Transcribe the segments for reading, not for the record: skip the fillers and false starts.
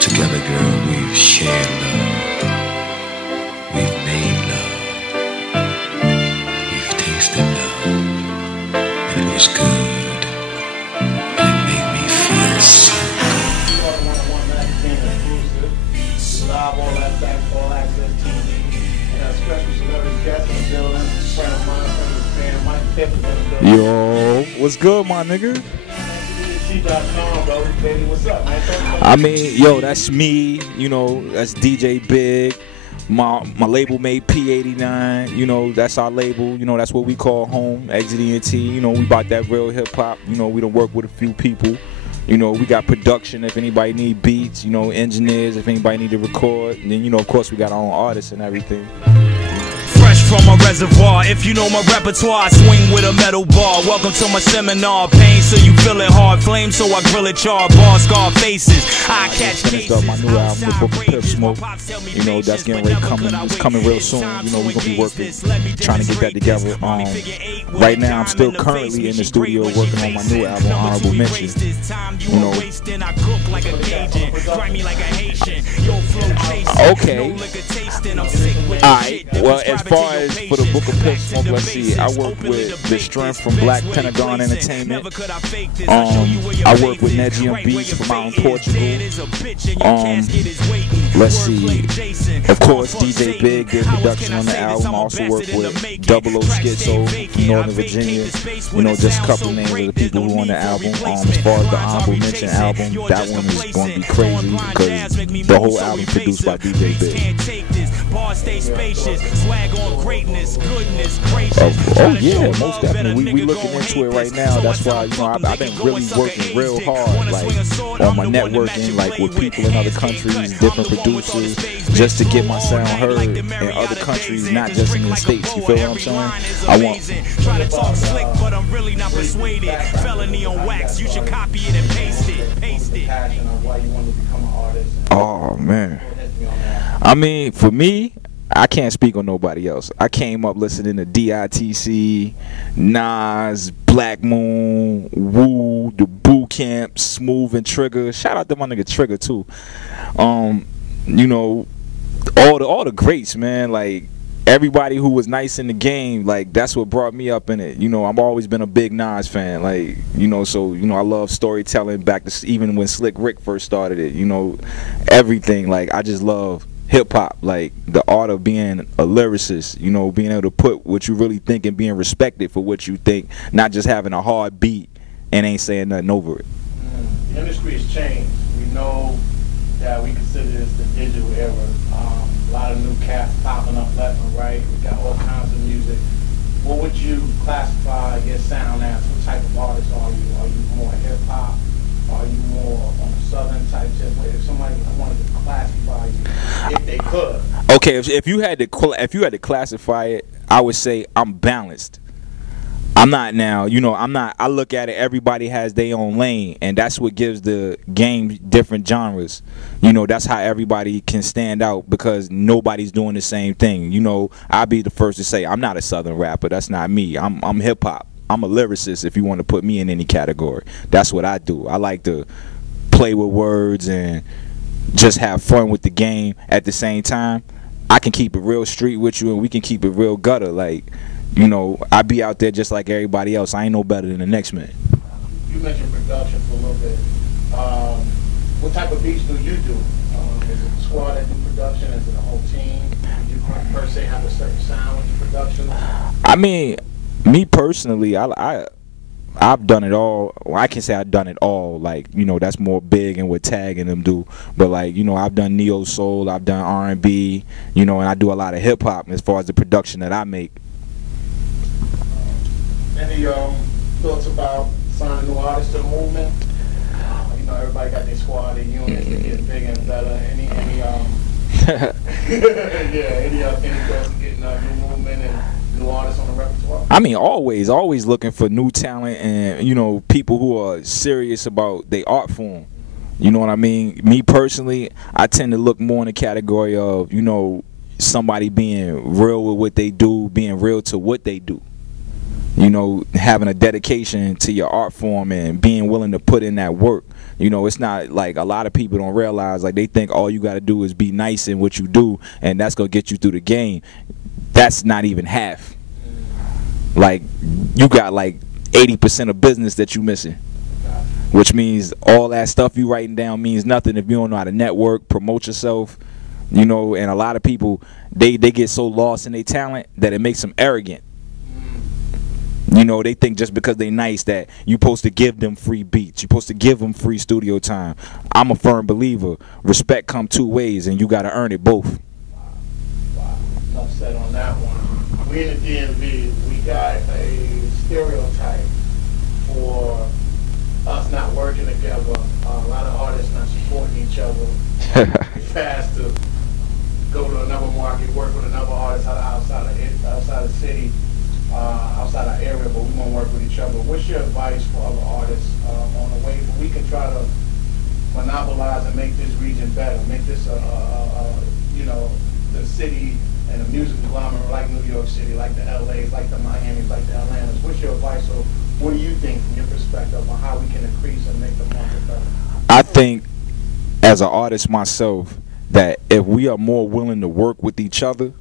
Together, girl, we've shared love. We've made love. We've tasted love. And it was good. And it made me feel so good. Live all that back, all access TV. And a special celebrity guest in the building. Friend of mine, friend of Micheal Piffsmoke. Yo, what's good, my nigga? Baby, what's up, man? I mean, yo, that's me. You know, that's DJ Big. My label made P89. You know, that's our label. You know, that's what we call home. Exit. You know, we about that real hip hop. You know, we done work with a few people. You know, we got production if anybody need beats. You know, engineers if anybody need to record. And then, you know, of course, we got our own artists and everything. Fresh from a reservoir, if you know my repertoire, I swing with a metal bar. Welcome to my seminar, pain so you feel it hard, flame so I grill it charred, bar scar faces, I catch cases. Up my new album, The Book of Piffsmoke. You know, that's getting ready, it's coming real soon. You know, we're gonna be working, trying to get that together. Right now, I'm still currently in the studio working on my new album, Honorable Mention. You know. Okay. Alright, well, as far as for the Book of Piffsmoke, let's see, I work with The Strength from Black Pentagon Entertainment. I work with Negium Beats from out in Portugal. Let's see, of course, DJ Big did production on the album. I also work with Double O Schizo from Northern Virginia. You know, just a couple names of the people who on the album. As far as the Honorable Mention album, that one is going to be crazy because the whole album produced by DJ Big. Oh yeah, most definitely. We looking into it right now. That's why, you know, I've been really working real hard, like on my networking, like with people in other countries, different producers, just to get my sound heard in other countries, not just in the States. You feel what I'm saying? I want. Try to talk slick, but I'm really not persuaded. Felony on wax, you should copy it and paste it. Oh man. I mean, for me, I can't speak on nobody else. I came up listening to DITC, Nas, Black Moon, Woo, The Boot Camp, Smooth and Trigger. Shout out to my nigga Trigger too. You know, all the greats, man. Like everybody who was nice in the game, like that's what brought me up in it. You know, I've always been a big Nas fan. Like, you know, so you know, I love storytelling back to even when Slick Rick first started it. You know, everything. Like I just love hip-hop, like the art of being a lyricist, you know, being able to put what you really think and being respected for what you think, not just having a hard beat and ain't saying nothing over it. The industry has changed. We know that we consider this the digital era. A lot of new cats popping up left and right. We got all kinds of music. What would you classify your sound as? What type of artist are you? Are you more hip-hop? Are you more on a southern type shit? If somebody wanted to classify you, if they could. Okay, if you had to classify it, I would say I'm balanced. I'm not now, you know, I'm not. I look at it. Everybody has their own lane, and that's what gives the game different genres. You know, that's how everybody can stand out because nobody's doing the same thing. You know, I'll be the first to say I'm not a southern rapper. That's not me. I'm hip hop. I'm a lyricist if you want to put me in any category. That's what I do. I like to play with words and just have fun with the game. At the same time, I can keep it real street with you and we can keep it real gutter. Like, you know, I be out there just like everybody else. I ain't no better than the next man. You mentioned production for a little bit. What type of beats do you do? Is it a squad that do production? Is it a whole team? Do you per se have a certain sound with your production? I mean, me personally, I've done it all. Well, I can say I've done it all. Like, you know, that's more big and what Tag and them do. But like, you know, I've done neo soul, I've done R&B, you know, and I do a lot of hip hop as far as the production that I make. Any thoughts about signing new artists to the movement? You know, everybody got their squad, their units, they get bigger and better. Any thoughts of getting a new movement and new artists on the repertoire? I mean, always looking for new talent and, you know, people who are serious about their art form. You know what I mean? Me personally, I tend to look more in the category of, you know, somebody being real with what they do, being real to what they do. you know, having a dedication to your art form and being willing to put in that work. You know, it's not like a lot of people don't realize, like they think all you got to do is be nice in what you do and that's going to get you through the game. That's not even half. Like, you got like 80% of business that you missing, which means all that stuff you writing down means nothing if you don't know how to network, promote yourself, you know. And a lot of people, they get so lost in their talent that it makes them arrogant. You know, they think just because they nice that you supposed to give them free beats, you supposed to give them free studio time. I'm a firm believer, respect come two ways and you got to earn it both. Wow. Enough said on that one. We in the DMV, we got a stereotype for us not working together, a lot of artists not supporting each other. It's fast to go to another market, work with another artist outside of the city, outside our area, but we won't work with each other. What's your advice for other artists on the way where we can try to monopolize and make this region better, make this you know, the city and a music conglomerate like New York City, like the LAs, like the Miamis, like the Atlantas? What's your advice, or what do you think from your perspective on how we can increase and make the market better? I think as an artist myself that if we are more willing to work with each other,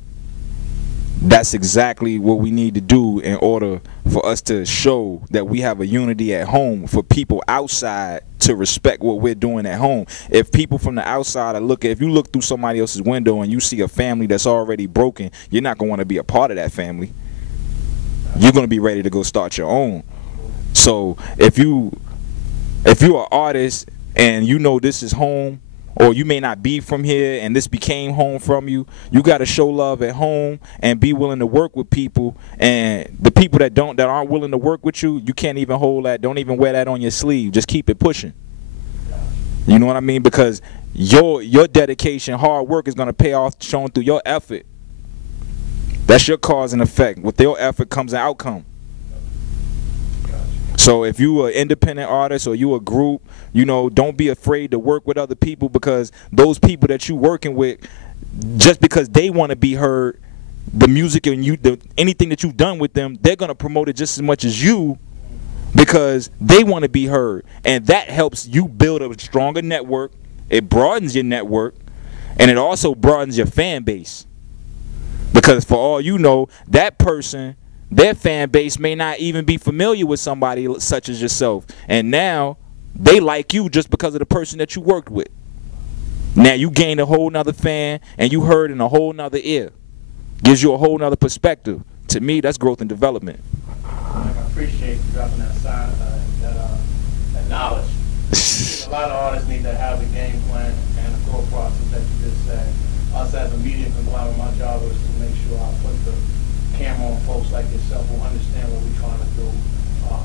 that's exactly what we need to do in order for us to show that we have a unity at home, for people outside to respect what we're doing at home. If people from the outside are if you look through somebody else's window and you see a family that's already broken, you're not going to want to be a part of that family. You're going to be ready to go start your own. So if you're an artist and you know this is home, or you may not be from here and this became home from you, you got to show love at home and be willing to work with people. And the people that aren't willing to work with you, you can't even hold that, don't even wear that on your sleeve. Just keep it pushing. You know what I mean? Because your dedication, hard work is going to pay off shown through your effort. That's your cause and effect. With your effort comes an outcome. So if you are an independent artist or you a group, you know, don't be afraid to work with other people, because those people that you working with, just because they want to be heard, the music and anything that you've done with them, they're going to promote it just as much as you, because they want to be heard. And that helps you build a stronger network. It broadens your network, and it also broadens your fan base. Because for all you know, that person, their fan base may not even be familiar with somebody such as yourself. And now they like you just because of the person that you worked with. Now you gained a whole nother fan and you heard in a whole nother ear. Gives you a whole nother perspective. To me, that's growth and development. I appreciate you dropping that side, that knowledge. A lot of artists need to have the game plan and the thought process that you just said. Us as a media conglomerate, my job is to make sure I put the camera on folks like yourself who understand what we're trying to do.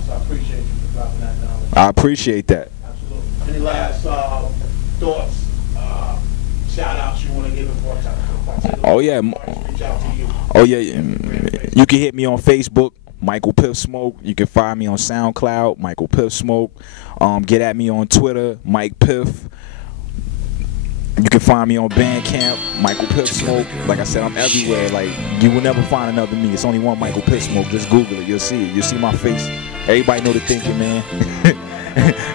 So I appreciate you for dropping that knowledge. I appreciate that. Absolutely. Any last thoughts, shout outs you want to give before I Oh yeah. reach out to you? Oh yeah. You can hit me on Facebook, Micheal Piffsmoke. You can find me on SoundCloud, Micheal Piffsmoke. Get at me on Twitter, Mike Piff. You can find me on Bandcamp, Micheal Piffsmoke. Like I said, I'm everywhere. Like, you will never find another me. It's only one Micheal Piffsmoke. Just Google it. You'll see it. You'll see my face. Everybody know the thinking, man.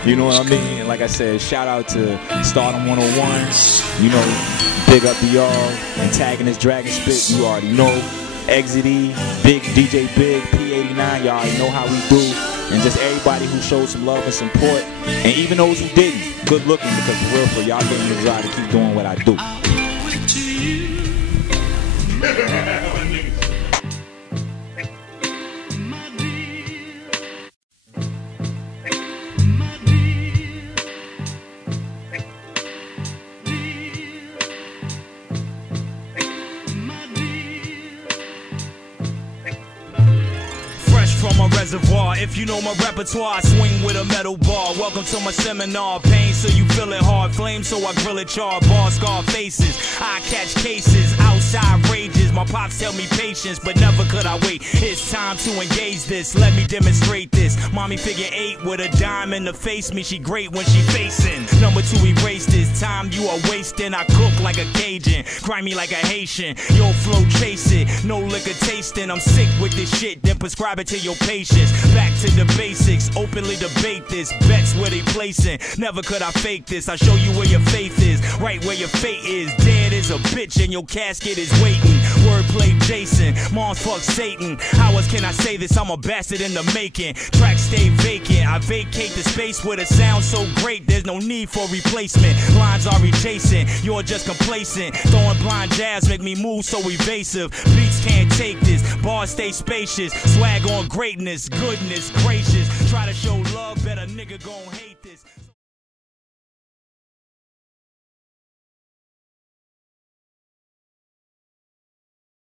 You know what I mean? And like I said, shout out to Stardom 101. You know, big up to y'all. Antagonist, Dragon Spit. You already know. Exit E, Big DJ Big, P89. Y'all already know how we do. And just everybody who showed some love and support, and even those who didn't, good looking, because for real, y'all gave me the drive to keep doing what I do. From a reservoir, if you know my repertoire, I swing with a metal bar. Welcome to my seminar, pain so you feel it hard. flame, so I grill it, char bar scar faces. I catch cases, outside rages. My pops tell me patience, but never could I wait. It's time to engage this, let me demonstrate this. Mommy figure 8 with a dime in the face, me she great when she facing. Number 2, erase this time you are wasting. I cook like a Cajun, grimy like a Haitian. Yo flow chase it, no liquor tasting. I'm sick with this shit, then prescribe it to your patients. Back to the basics, openly debate this. Bets where they placing, never could I fake this. I show you where your faith is, right where your fate is. Dead as a bitch and your casket is waiting. Wordplay Jason, Mars fuck Satan. How else can I say this? I'm a bastard in the making. Tracks stay vacant, I vacate the space with a sound so great there's no need for replacement. Lines are adjacent, you're just complacent. Throwing blind jabs make me move so evasive. Beats can't take this, bars stay spacious. Swag on greatness, goodness gracious. Try to show